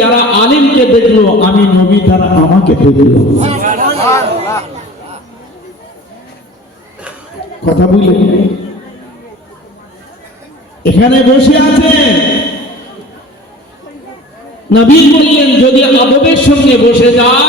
যারা দেখল, আমি নবী আমাকে কথা এখানে বসে আছে। নবী বললেন, যদি আদবের সঙ্গে বসে যায়,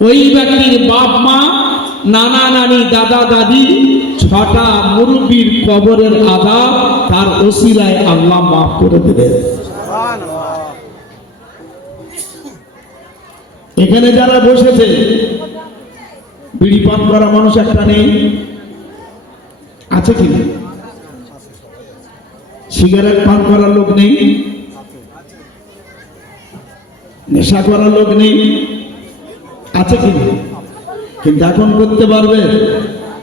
ওই ব্যক্তির বাপ মা, নানা নানি, দাদা দাদি ছটা মুরব্বীর কবরের আদাব তার ওসিলায় আল্লাহ মাফ করে দেবেন। এখানে যারা বসেছে, বিড়ি পান করা মানুষ একটা নেই। আছে কি না? সিগারেট পান করার লোক নেই। নেশা করার লোক নেই। আছে কি? কিন্তু এখন করতে পারবে?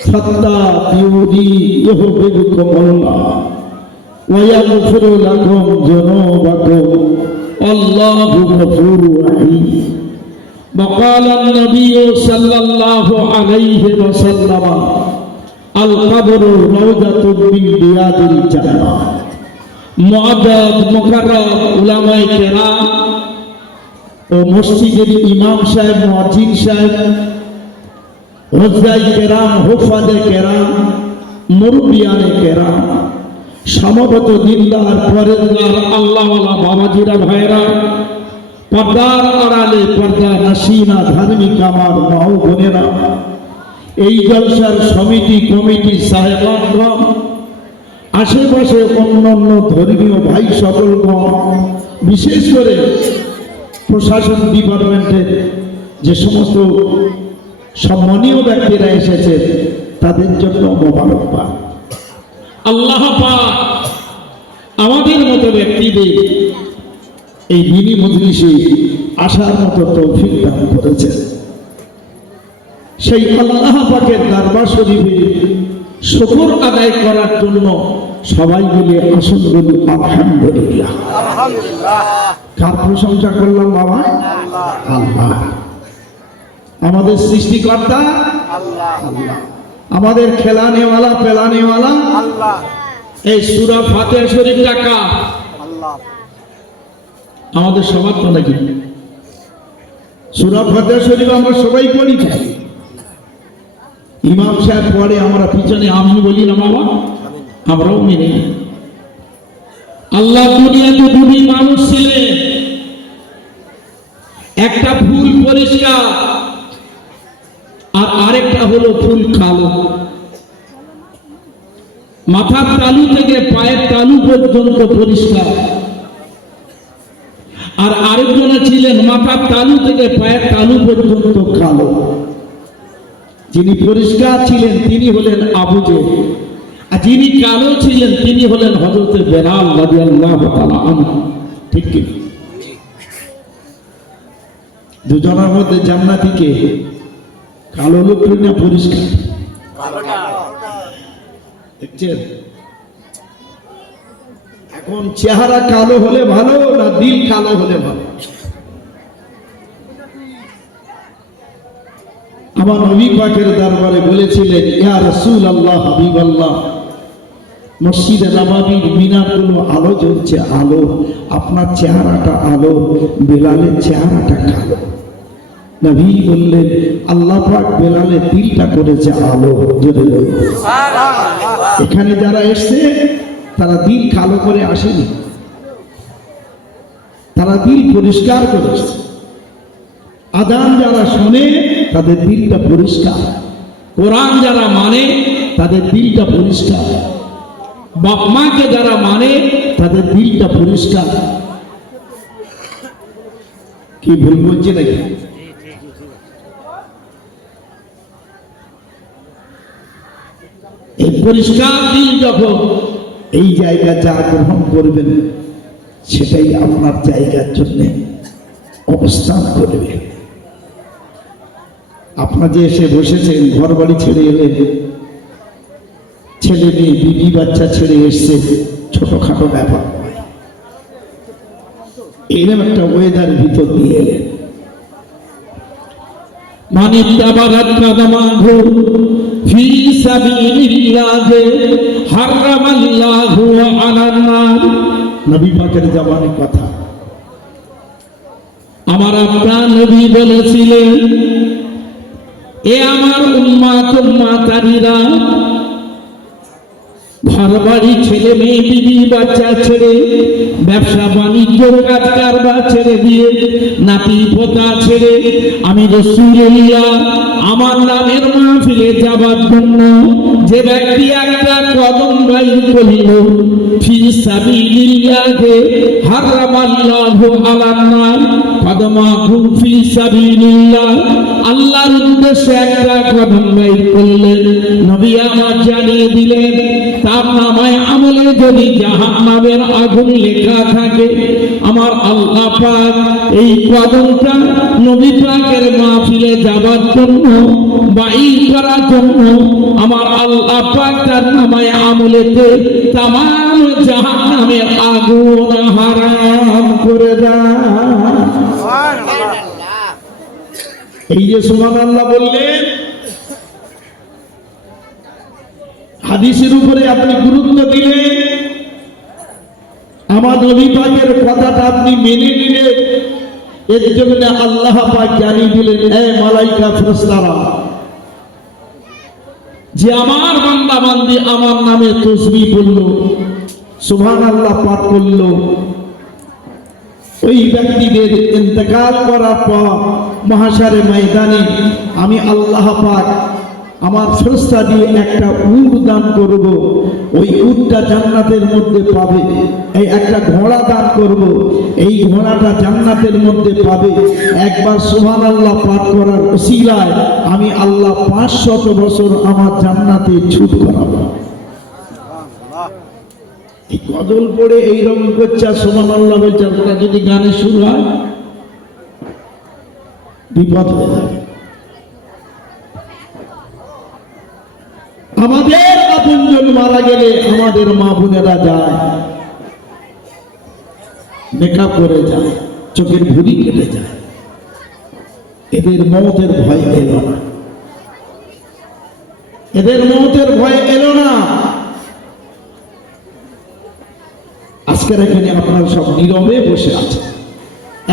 فاتبعوني يحببكم الله ويغفر لكم ذنوبكم الله غفور رحيم وقال النبي صلى الله عليه وسلم القبر روضة من رياض الجنة মুআদ্দাদ মুকাররম উলামায়ে কেরাম ও মসজিদের ইমাম সাহেব মুয়াজ্জিন সাহেব রোজগাই কেরাম, হুফাজে কেরাম, মুরব্বিয়ানে কেরাম, সমবত দিনদার, পরেজগার, আল্লাহওয়ালা বাবাজিরা ভাইরা পর্দার আড়ালে পর্দা নাসিনা, ধার্মিক আমার মাও বোনেরা, এই জলসার সমিতি কমিটি সাহেবানগণ আশেপাশে অন্যান্য ধর্মীয় ভাই সকলগণ, বিশেষ করে প্রশাসন ডিপার্টমেন্টের যে সমস্ত সম্মানীয় ব্যক্তিরা এসেছে, তাদের জন্য মোবারকবাদ আল্লাহ পাক আমাদের মতো ব্যক্তিদের এই দিনী মজলিসে আসার মতো তৌফিক দান করেছেন। সেই আল্লাহ পাকের দরবার শরীফে শুকর আদায় করার জন্য সবাই মিলে আসন বলি আলহামদুলিল্লাহ। কার প্রশংসা করলাম বাবা? আল্লাহ। আমাদের সৃষ্টিকর্তা আমাদের খেলানেওয়ালা, পেলানেওয়ালা। এই সুরা ফাতে শরীফ টাকা। আমাদের সবার তো নাকি? সুরা ফাতে শরীফ আমরা সবাই পড়ি। ইমাম সাহেব পরে আমরা পিছনে আমি বলি না বাবা? আমরাও মেনে আল্লাহ দুনিয়াতে দুটি মানুষ ছিলেন। একটা ফুল পরিষ্কার হলো ফুল কালো। মাথার তালু থেকে পায়ের তালু পর্যন্ত পরিষ্কার। আর আরেকজনে ছিলেন, মাথার তালু থেকে পায়ের তালু পর্যন্ত কালো। যিনি পরিষ্কার ছিলেন, তিনি হলেন আবু জেহেল। আর যিনি কালো ছিলেন, তিনি হলেন হজরতে বেলাল ঠিক কি? দুজনের মধ্যে জান্নাতিকে কালো লোক না পরিষ্কার? দেখছেন? এখন চেহারা কালো হলে ভালো না দিল কালো হলে ভালো? আমার নবী পাকের দরবারে বলেছিলেন, ইয়া রাসূল আল্লাহ হাবিব আল্লাহ মসজিদে নবাবির মিনারগুলো আলো জ্বলছে আলো, আপনার চেহারাটা আলো, বেলালের চেহারাটা কালো। নবী বললেন আল্লাহ পাক বেলালের দিলটা করেছে আলো জোরে এখানে যারা এসছে তারা দিল কালো করে আসেনি। তারা দিল পরিষ্কার করে এসছে। আদান যারা শোনে তাদের দিলটা পরিষ্কার। কোরআন যারা মানে তাদের দিলটা পরিষ্কার। বাপ মাকে যারা মানে তাদের দিলটা পরিষ্কার। কি ভুল বলছে নাকি? এই পরিষ্কার দিন যখন এই জায়গা যা গ্রহণ করবেন, সেটাই আপনার জায়গার জন্যে অবস্থান করবে। আপনার যে এসে বসেছেন ঘর বাড়ি ছেড়ে এলেন, ছেলে মেয়ে, বিবি বাচ্চা ছেড়ে এসছে, ছোটখাটো ব্যাপার নয়। এরকম একটা ওয়েদার ভিতর দিয়ে এলেন। من اتبعت قدمه في سبيل الله حرم الله على النار নবী পাকের জামানের কথা আমার আপনার নবী বলেছিলেন এ আমার উম্মাত উম্মাতারিরা ঘর বাড়ি ছেলে মেয়ে, বিবি, বাচ্চা ছেড়ে ব্যবসা, বাণিজ্য কাজ কারবার ছেড়ে দিয়ে নাতি পোতা ছেড়ে আমি রসুল্লাহ আমার নামের মাহফিলে যাবার জন্য যে ব্যক্তি একটা কদম বাইর করিল, ফি সাবিলিল্লাহি হারামাল্লাহু আলান নার। কদমাহু ফি সাবিলিল্লাহ। আল্লাহর উদ্দেশ্যে একটা কদম বাইর করলেন। নবী আমার জানিয়ে দিলেন নামায় আমলে যদি জাহান নামের আগুন লেখা থাকে আমার আল্লাহ পাক এই কদমটা নবী পাকের মাহফিলে যাবার জন্য বাইর করার জন্য আমার আল্লাহ পাক তার নামায় আমলেতে তাম জাহান নামের আগুন হারাম করে দেয়। এই যে সুমান আল্লাহ বললেন হাদিসের উপরে আপনি গুরুত্ব দিলেন আমার নবী কথাটা আপনি মেনে নিলেন এর জন্য আল্লাহ জানিয়ে দিলেন, এ মালাইকা যে আমার বান্দা বান্দি আমার নামে তসবি বলল সুবহান আল্লাহ পাঠ করল, ওই ব্যক্তিদের ইন্তেকাল করার পর মহাসারে ময়দানে আমি আল্লাহ পাক আমার ফেরস্তা দিয়ে একটা উট দান করব। ওই উটটা জান্নাতের মধ্যে পাবে। এই একটা ঘোড়া দান করব। এই ঘোড়াটা জান্নাতের মধ্যে পাবে। একবার সুহান আল্লাহ পাঠ করার ওসিলায় আমি আল্লাহ পাঁচ শত বছর আমার জান্নাতে ছুট করাবো। এই গজল পড়ে এইরকম করছে আর সোমান আল্লাহ বলছে যদি গানে শুরু হয়, বিপদ হয়ে যাবে। আমাদের আপনজন মারা গেলে আমাদের মা বোনেরা যায়। মেকআপ করে যায়, চোখের ভুড়ি কেটে যায়। এদের মতের ভয় এলো না। এদের মতের ভয় এলো না। আজকের এখানে আপনারা সব নীরবে বসে আছে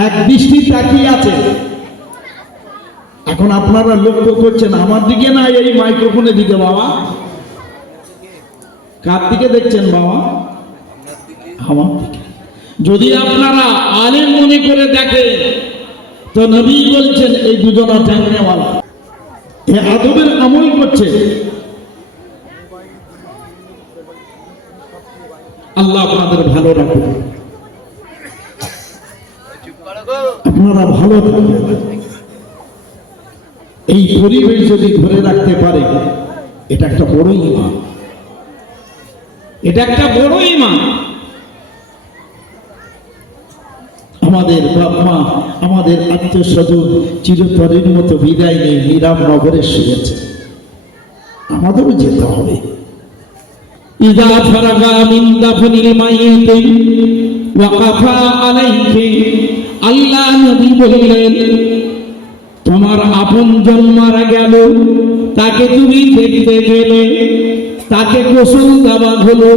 এক দৃষ্টি তাকিয়ে আছে। এখন আপনারা লক্ষ্য করছেন, আমার দিকে না, এই মাইক্রোফোনের দিকে বাবা। কার দিকে দেখছেন বাবা? আমার দিকে। যদি আপনারা আলেম মনে করে দেখেন, তো নবী বলছেন, এই দুজনা জাননেওয়ালা এ আদবের আমল করছে। আল্লাহ আপনাদের ভালো রাখুন আপনারা ভালো থাকবেন। এই পরিবেশ যদি ধরে রাখতে পারে, এটা একটা বড় ইমান এটা একটা বড় ইমান আমাদের মা আমাদের আত্মীয় স্বজন চিরতরের মতো বিদায় নেই নিরাম নগরে শুয়েছে। আমাদেরও যেতে হবে। ইদা ফারাগা মিন দাফনিল মাইয়িত ওয়াকাফা আলাইহি আল্লাহ নবী বললেন তোমার আপনজন মারা গেল। তাকে তুমি দেখতে গেলে তাকে গোসল দেওয়া হলো,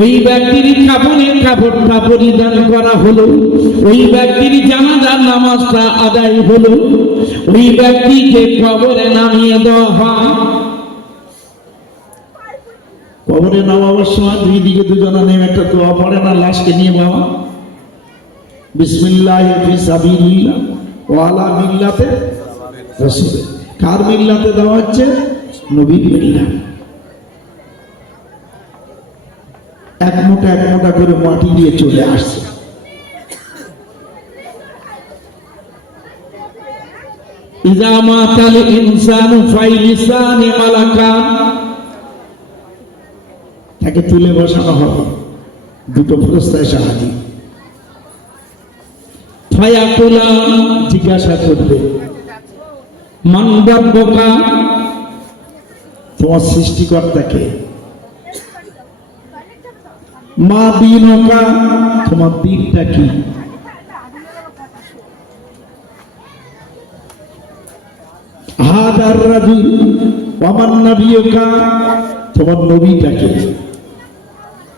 ওই ব্যক্তির কাপড়ের কাপড়টা পরিধান করা হলো। ওই ব্যক্তির জানাজার নামাজটা আদায় হলো। ওই ব্যক্তিকে কবরে নামিয়ে দেওয়া হয়। কবরে নামাবার সময় দুই দিকে দুজনা নেমে একটা দোয়া পড়ে না, লাশকে নিয়ে বাবা। বিসমিল্লাহ ওয়ালা মিল্লাতে কার মিল্লাতে দেওয়া হচ্ছে? নবীর মিল্লা। এক মোটা এক মোটা করে মাটি দিয়ে চলে আসছে। ইজা মাতাল ইনসানু ফাইলিসানি মালাকান তাকে তুলে বসানো হবে। দুটো হাজির ফায়াকুলা। জিজ্ঞাসা করবে মান রাব্বুকা তোমার সৃষ্টিকর্তাকে। মা দিনকা তোমার দিনটা কি? হাদার রাজুল আমার নবীকা তোমার নবীটাকে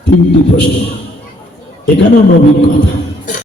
তিনটি প্রশ্ন। এখানেও নবীর কথা।